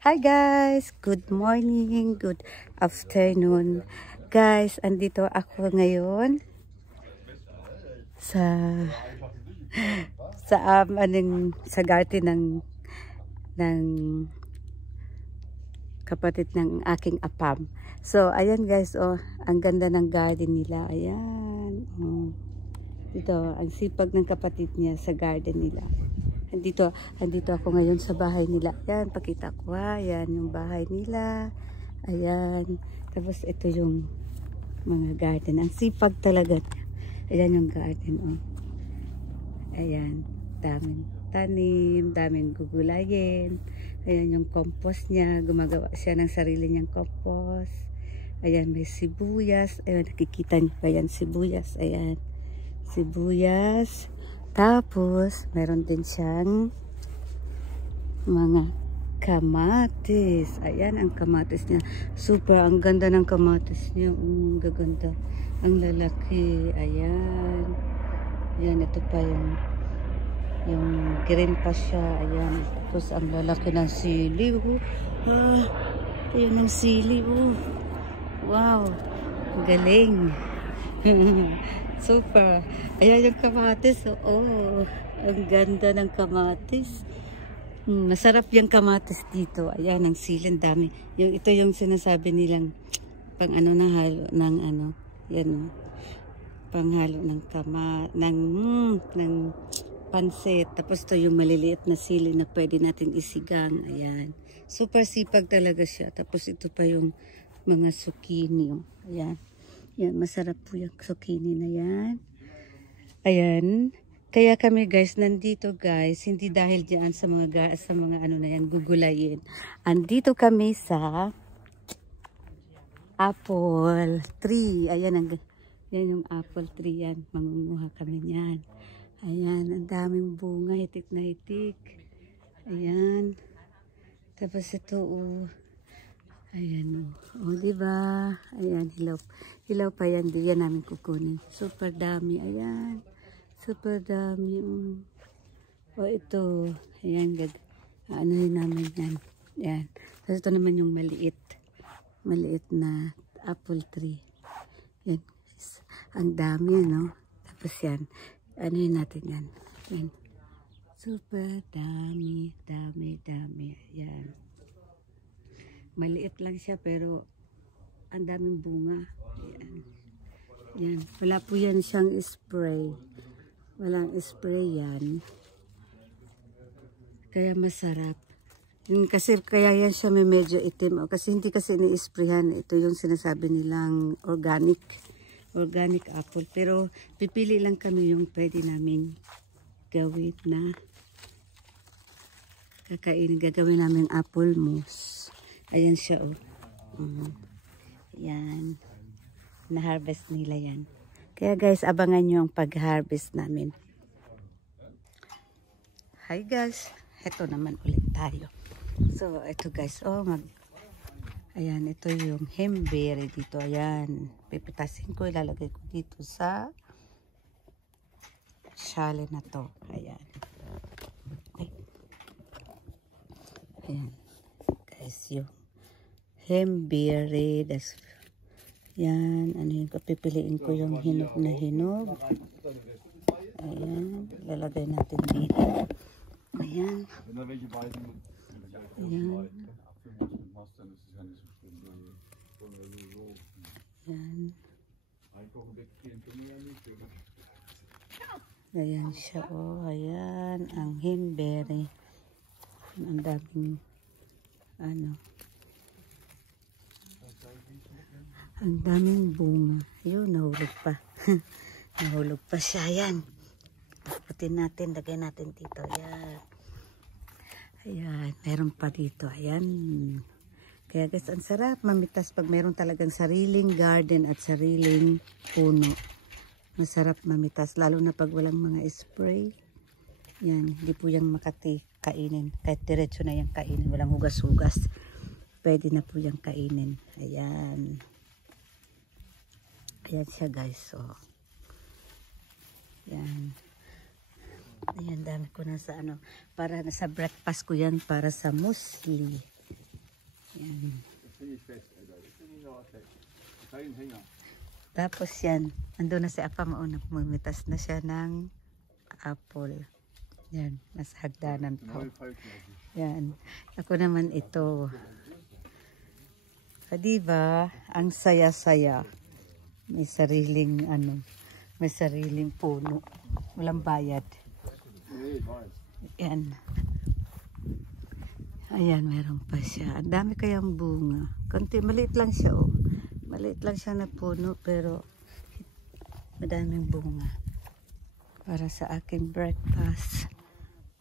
Hi guys! Good morning, good afternoon. Guys, andito ako ngayon sa sa garden ng kapatid ng aking apam. So, ayan guys, oh, ang ganda ng garden nila. Ayan. Oh. Dito, ang sipag ng kapatid niya sa garden nila. Andito ako ngayon sa bahay nila. Ayan, pakita ko ha. Ayan, yung bahay nila. Ayan. Tapos ito yung mga garden. Ang sipag talaga. Ayan yung garden. Oh. Ayan. Daming tanim. Daming gugulayin. Ayan yung compost niya. Gumagawa siya ng sarili niyang compost. Ayan, may sibuyas. Ayan, nakikita niyo. Ayan, sibuyas. Ayan. Sibuyas. Tapos, meron din siyang mga kamatis. Ayan, ang kamatis niya. Super, ang ganda ng kamatis niya. Ang gaganda. Ang lalaki. Ayan. Ayan, ito pa yung green pa siya. Ayan. Tapos, ang lalaki ng sili. Ah, ayan ang sili. Wow. Galing. Super. Ayan yung kamatis. Oh, ang ganda ng kamatis. Masarap yung kamatis dito. Ayan, ang silin dami. Ito yung sinasabi nilang pang ano na halo ng ano. Yan. Panghalo ng ng pansit. Tapos to yung maliliit na sili na pwede natin isigang. Ayan. Super sipag talaga siya. Tapos ito pa yung mga zucchini. Ayan. Yan, masarap po yung zucchini na yan. Ayan. Kaya kami guys, nandito guys, hindi dahil diyan sa mga ano na yan, gugulayin. Andito kami sa apple tree. Ayan, yan yung apple tree yan. Mangunguha kami niyan. Ayan, ang daming bunga, hitik na hitik. Ayan. Tapos ito, ayan o. Diba? Ayan, hilaw. Hilaw pa yan. Diyan namin kukunin. Super dami. Ayan. Super dami. Ito. Ayan. Ano yun namin yan. Ayan. Tapos ito naman yung maliit. Maliit na apple tree. Yan. Ang dami, no? Tapos yan. Ano yun natin yan. Yan. Super dami. Dami. Ayan. Maliit lang siya pero ang daming bunga. Ayan. Yan. Wala po yan siyang spray. Walang spray yan. Kaya masarap. Kasi kaya yan siya may medyo itim. Kasi hindi kasi ni-sprayhan. Ito yung sinasabi nilang organic. Organic apple. Pero pipili lang kami yung pwede namin gawin na kakainin. Gagawin namin apple mousse. Ayan siya, oh. Yan. Na-harvest nila yan. Kaya guys, abangan nyo ang pag-harvest namin. Hi guys. Ito naman ulit tayo. So, ito guys. Ayan, ito yung hemberry dito. Ayan. Pipitasin ko. Ilalagay ko dito sa shale na to. Ayan. Ayan. Guys, yung hemberry. Yan, ano yung pipiliin ko yung hinog na hinog. Ayan, lalagay natin dito. Ayan. Ayan. Ayan. Ayan siya, oh. Ayan, ang hemberry. Ang daming ano. Ang daming bunga. Ayun, nahulog pa. Nahulog pa siya. Ayan. Taputin natin. Lagay natin dito. Ayan. Ayan. Meron pa dito. Ayan. Kaya guys, ang sarap mamitas pag meron talagang sariling garden at sariling puno. Masarap mamitas. Lalo na pag walang mga spray. Yan. Hindi po yung makati kainin. Kahit diretso na yung kainin. Walang hugas-hugas. Pwede na po yung kainin. Ayan. Ayan siya guys, oh. Yan. Ayan, dami ko na sa ano. Para sa breakfast ko yan, para sa muesli. Yan. Das finde ich fest, Alter. Das finde ich noch fest. Kein Hänger. Tapos yan, ando na si Apa mauna, pumitas na siya ng apple. Yan, nasa hagdanan pa. Yan, ako naman ito. Diba, ang saya-saya. May sariling may sariling puno. Walang bayad. Yan. Ayan, meron pa siya. Ang dami kayang bunga. Kunti, maliit lang siya, oh. Maliit lang siya na puno, pero madaming bunga. Para sa aking breakfast.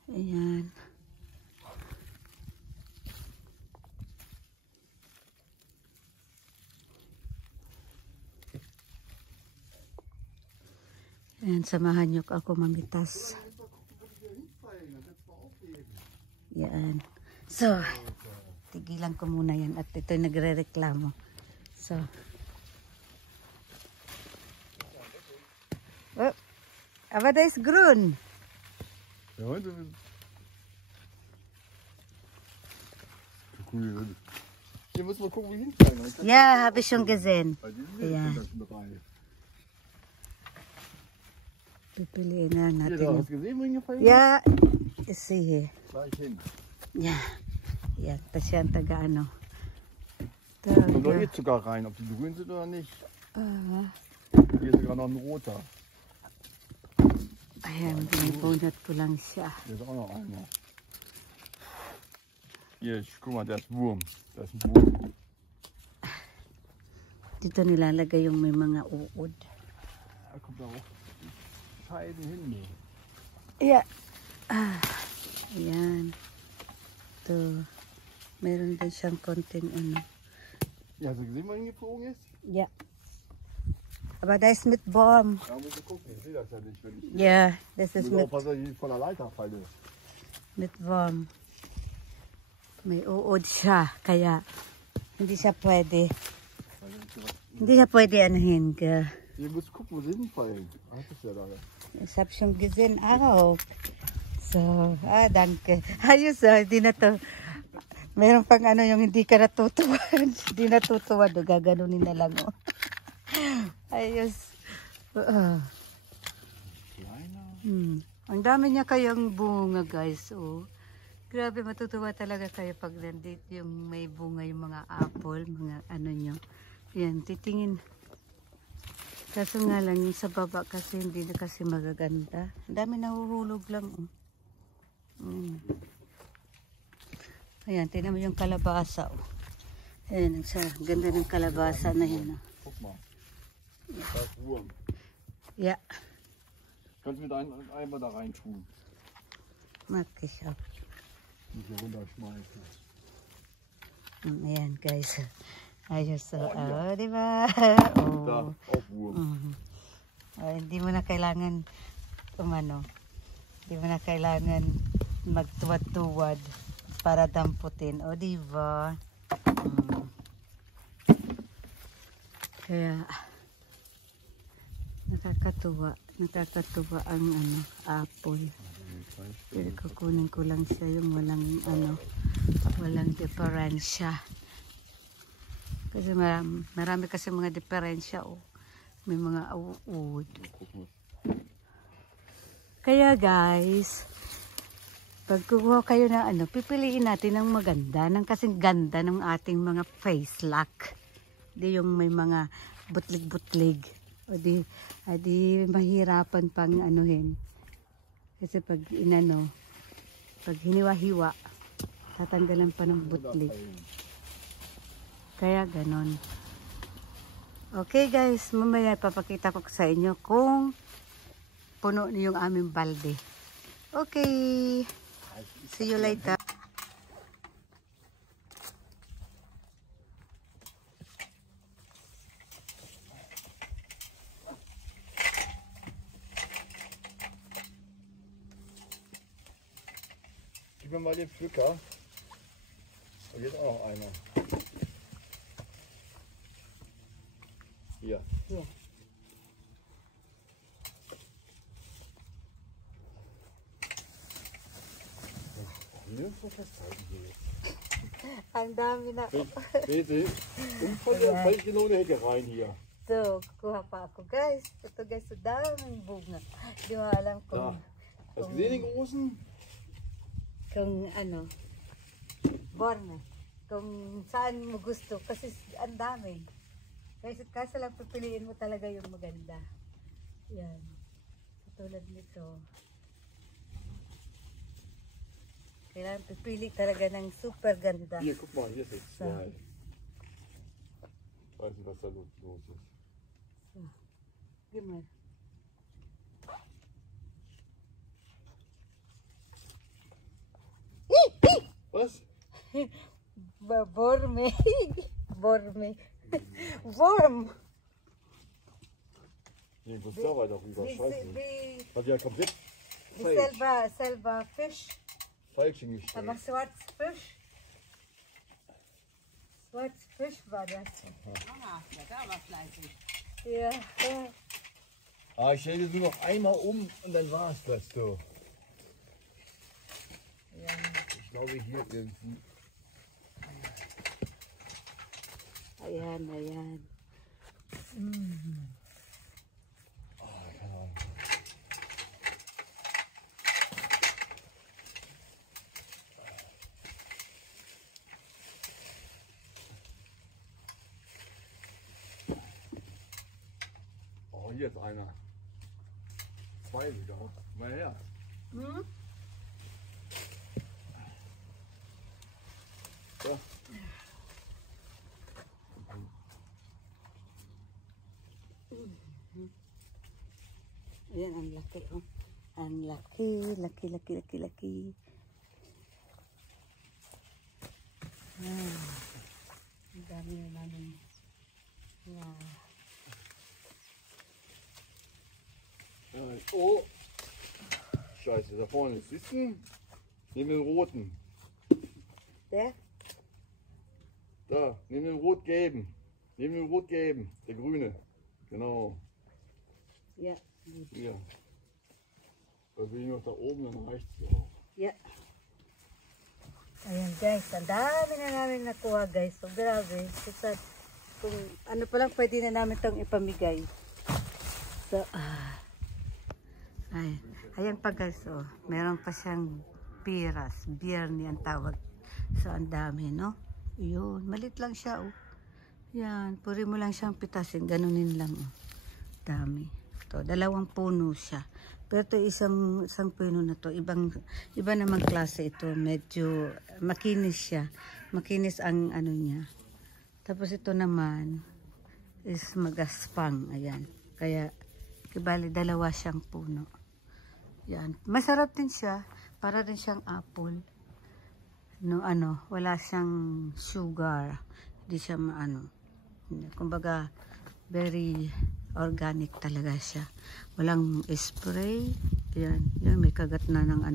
Ayan. Ayan, samahan niyo ako mamitas. Yan. So, tigilan ko muna yan at ito'y nagre-reklamo. So, oh, aber da ist grün. Ja, heute. Cool. Hier muss man gucken, wie hinfallen. Ja, habe ich schon gesehen. Ja. Pipiliin na Hier, natin. da, hast du gesehen, wo hingefallen? Ja, ich sehe. Da ich hin. Ja. Yan, tas yan taga ano. Kommt doch jetzt sogar rein, ob die grün sind oder nicht. Hier ist sogar noch ein roter. Ayan, binibunot ko lang siya. Hier ist auch noch einer. Hier, guck mal, der ist Wurm. Da ist ein Wurm. Dito nilalagay yung may mga uod. Da kommt da auch Scheiden hin. Yeah. Ayan. Ito. Meron din siyang konting ano. Ja, hast du gesehen, wo hingeflogen ist? Ja. Aber da ist mit Baum. Da musst du gucken, ich sehe das ja nicht. Wenn ich Ja, das ist muss mit, aufpassen, dass ich nicht von der Leiter falle. mit Baum. May uod siya. Kaya hindi siya pwede. Hindi siya pwede anuhin ka. Ihr müsst gucken, wo sie hinfallen. Ah, das ist ja da. Ich hab schon gesehen auch. So, danke. Ayos hindi na to. Meron pang ano yung hindi ka natutuwa. Hindi natutuwa. Gaganunin na lang. Oh. Ayos. Ang dami niya kayang bunga, guys. Oh. Grabe, matutuwa talaga kayo pag nandito yung may bunga yung mga apple, mga ano nyo. Yan, titingin. Kaso nga lang yung sa baba kasi hindi na kasi magaganda. Ang dami nahuhulog lang. Oh. Ayan, tingnan mo yung kalabasa. Oh. Ayan, ang ganda ng kalabasa na yun. Oh. Guck mal. Da ist Wurm. Ja. Kannst du mit einem Eimer da rein tun. Mag ich auch. Nicht hier runterschmeißen. Ayan, guys. Ayos. Diba? Oh. Da, auch Wurm. Hindi mo na kailangan hindi mo na kailangan magtuwad-tuwad para damputin. O, diba? Kaya, nakakatuwa ang apple. Pero kukunin ko lang siya yung walang diferensya. Kasi marami kasi mga diferensya, oh. May mga uod. Kaya guys, pag kukuha kayo ng pipiliin natin ng maganda, ng kasing ganda ng ating mga face lock. Di yung may mga butlig-butlig. O di mahirapan pang anuhin. Kasi pag pag hiniwa-hiwa, tatanggalan pa ng butlig. Kaya ganon. Okay guys, mamaya papakita ko sa inyo kung puno yung aming balde. Okay. See you later. Gib mir mal den Pflücker. Da geht auch noch einer. Hier. Ja. Nirgendwo festhalten hier jetzt. Ang dami na. Bitte. Und voll genau eine Hecke rein hier. So, kuha pa ako guys. Ito guys, so daming bunga. Di mo alam kung... Hast du gesehen den großen? Kung ano, borne. Kung saan mo gusto. Kasi ang dami. Kasi lang pipiliin mo talaga yung maganda. Yan. Katulad nito. Kailangan pipili talaga ng super ganda. Hier, guck mal, hier ist jetzt zwei. Ich weiß nicht, was da los ist. So. Gib mal. Was? Borme. Borme. Worm. Nee, ich muss da weiter rüber. Scheiße. Hat ja komplett Die selber Fisch. falsch hingestellt. Aber Schwarzfisch. Schwarzfisch war das. Ah, ja, da war fleißig. Ja. Ah, ich stelle das nur noch einmal um und dann war es das so. Ja. Ich glaube hier irgendwie. Ayan, ayan. Ah, keine Ahnung. Oh, hier ist einer. Zwei sogar. Mal her. Hm? So. Ayan, ang laki, oh. Ang laki, laki. Ang dami na namin. Wow. Oh, Scheiße, da vorne ist Sitzen. Nimm den roten. Der? Da, nimm den rot-gelben. Nimm den rot-gelben, der grüne. Genau. Ja. Hier. Da will ich noch da oben, dann reicht's ja auch. Ja. Ayan guys, ang dami na namin nakuha guys. So grabe. Kasi kung ano pa lang pwede na namin itong ipamigay. So, ayan pa guys, oh. Meron pa siyang piras. Biyerni ang tawag. So, ang dami, no? Yun, malit lang siya, oh. Yan, puri mo lang siyang pitasin. Ganunin lang, oh. Dami. Ito, 2 puno siya. Pero ito isang puno na to. Iba namang klase ito. Medyo makinis siya. Makinis ang ano niya. Tapos ito naman is magaspang. Ayan. Kaya, kibali 2 siyang puno. Yan. Masarap din siya. Para din siyang apple. No, wala siyang sugar. Hindi siya maano. Kumbaga, very organic talaga siya. Walang spray. Ayan. Yan, may kagat na ng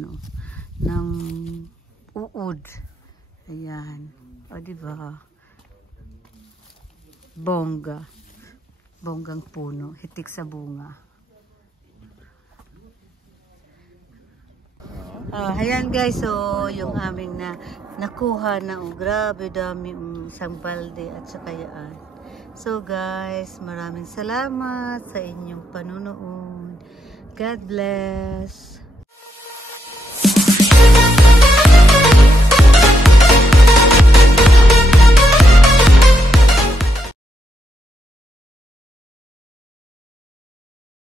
ng uod. Ayan. O, diba? Bongga. Bonggang puno. Hitik sa bunga. Ayan guys, so yung aming nakuha na, grabe dami, isang balde at saka yan. So guys, maraming salamat sa inyong panunood. God bless.